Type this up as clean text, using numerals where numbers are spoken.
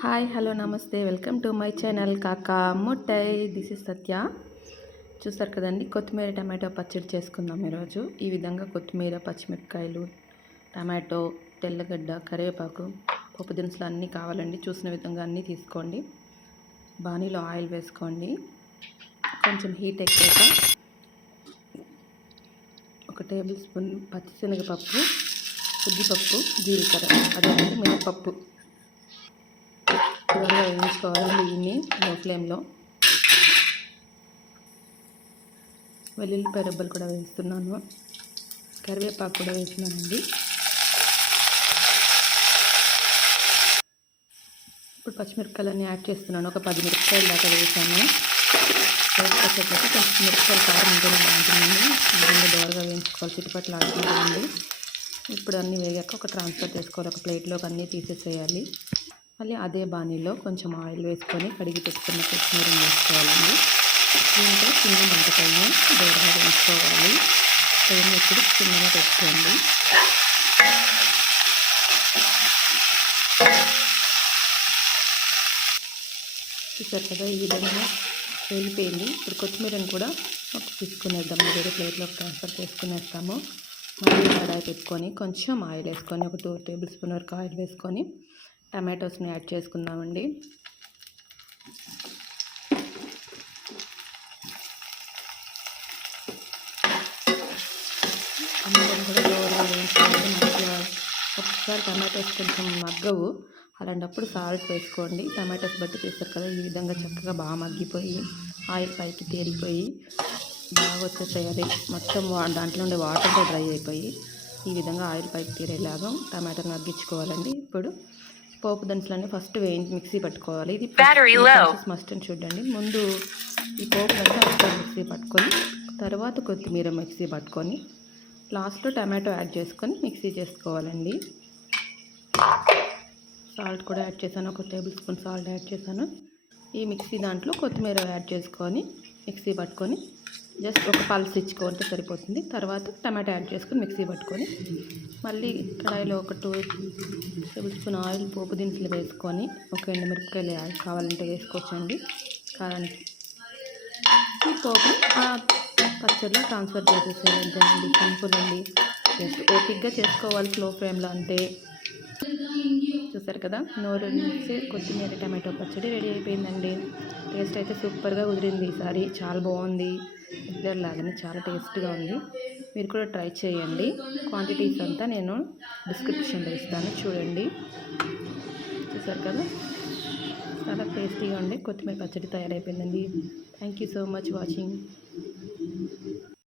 Hi hello నమస్తే welcome to my channel కాకా ముట్టై. This is సత్య. చూసారు కదండి, కొత్తిమీర టమాటో పచ్చడి చేసుకుందాం ఈరోజు. ఈ విధంగా కొత్తిమీర, పచ్చిమిరపకాయలు, టమాటో, తెల్లగడ్డ, కరివేపాకు, పప్పు దినుసులు అన్నీ కావాలండి. చూసిన విధంగా అన్నీ తీసుకోండి. బాణీలో ఆయిల్ వేసుకోండి. కొంచెం హీట్ ఎక్కాక 1 టేబుల్ స్పూన్ పచ్చిశనగపప్పు, ఉద్దిపప్పు, జీలకర్ర, అదే మినపప్పు త్వరగా వేయించుకోవాలండి. దీన్ని లో ఫ్లేమ్లో. వెల్లుల్లిపాయ రెబ్బలు కూడా వేస్తున్నాను, కరివేపాకు కూడా వేస్తున్నానండి. ఇప్పుడు పచ్చిమిరపకాయలన్నీ యాడ్ చేస్తున్నాను. ఒక 10 మిరపకాయలు దాకా వేసాను. వేసుకొచ్చేట్లయితే కొంచెం మిరపకాయలు కారం ఉంటేనే బాగుంటుందండి. విధంగా దోరగా వేయించుకోవాలి, చిటిపట్లు ఆడుతుందండి. ఇప్పుడు అన్నీ వేగాక ఒక ట్రాన్స్ఫర్ చేసుకోవాలి, ఒక ప్లేట్లోకి అన్నీ తీసేసేయాలి. మళ్ళీ అదే బాణీలో కొంచెం ఆయిల్ వేసుకొని కడిగి పెట్టుకున్న కొత్తిమీర వేసుకోవాలండి. దీంట్లో చిన్న మంటపైన దూరంగా వేసుకోవాలి. ఫ్లేమ్ ఎప్పుడు చిన్నగా పెట్టుకోండి. చూసారు కదా, ఈ విధంగా వేగిపోయింది. ఇప్పుడు కొత్తిమీరని కూడా తీసుకునేద్దాం. వేరే ప్లేట్లోకి ట్రాన్స్ఫర్ చేసుకునేస్తాము. మళ్ళీ కడాయి పెట్టుకొని కొంచెం ఆయిల్ వేసుకొని ఒక 2 టేబుల్ స్పూన్ వరకు ఆయిల్ వేసుకొని టమాటోస్ని యాడ్ చేసుకుందామండి. టమాటోని కూడా దూరంగా వేయించుకోవాలి. మంచిగా ఒకసారి టమాటోస్ కొంచెం మగ్గవు, అలాంటప్పుడు సాల్ట్ వేసుకోండి. టమాటోస్ బట్టి తీస్తారు కదా, ఈ విధంగా చక్కగా బాగా మగ్గిపోయి ఆయిల్ పైకి తేలిపోయి బాగా వచ్చేసేయాలి. మొత్తం దాంట్లో ఉండే వాటర్తో డ్రై అయిపోయి ఈ విధంగా ఆయిల్ పైకి తీరేలాగా టమాటోని మగ్గించుకోవాలండి. ఇప్పుడు పోపు దినుసులన్నీ ఫస్ట్ మిక్సీ పట్టుకోవాలి. ఇది మస్ట్ అని చూడండి. ముందు ఈ పోపు దంతా మిక్సీ పట్టుకొని, తర్వాత కొత్తిమీర మిక్సీ పట్టుకొని, లాస్ట్లో టమాటో యాడ్ చేసుకొని మిక్సీ చేసుకోవాలండి. సాల్ట్ కూడా యాడ్ చేశాను, ఒక టేబుల్ స్పూన్ సాల్ట్ యాడ్ చేశాను. ఈ మిక్సీ దాంట్లో కొత్తిమీర యాడ్ చేసుకొని మిక్సీ పట్టుకొని జస్ట్ ఒక పల్స్ ఇచ్చుకుంటే సరిపోతుంది. తర్వాత టమాటా యాడ్ చేసుకొని మిక్సీ పట్టుకొని మళ్ళీ కడాయిలో ఒక 2 టేబుల్ స్పూన్ ఆయిల్, పోపు దినుసులు వేసుకొని ఒక ఎండుమిరపకాయలు కావాలంటే వేసుకోవచ్చండి కారానికి. ఈ పోపు పచ్చడిలో ట్రాన్స్ఫర్ చేసేసేయండి. సింపుల్ అండి, జస్ట్ ఓపిక్గా చేసుకోవాలి స్లో ఫ్లేమ్లో అంతే. చూసారు కదా, నోరు నుంచి కొత్తిమీర టమాటో పచ్చడి రెడీ అయిపోయిందండి. టేస్ట్ అయితే సూపర్గా కుదిరింది. ఈసారి చాలా బాగుంది, రెగ్యులర్ లాగానే చాలా టేస్ట్గా ఉంది. మీరు కూడా ట్రై చేయండి. క్వాంటిటీస్ అంతా నేను డిస్క్రిప్షన్లో ఇస్తాను, చూడండి. చూసారు కదా, చాలా టేస్టీగా ఉండే కొత్తిమీర పచ్చడి తయారైపోయిందండి. Thank you so much watching.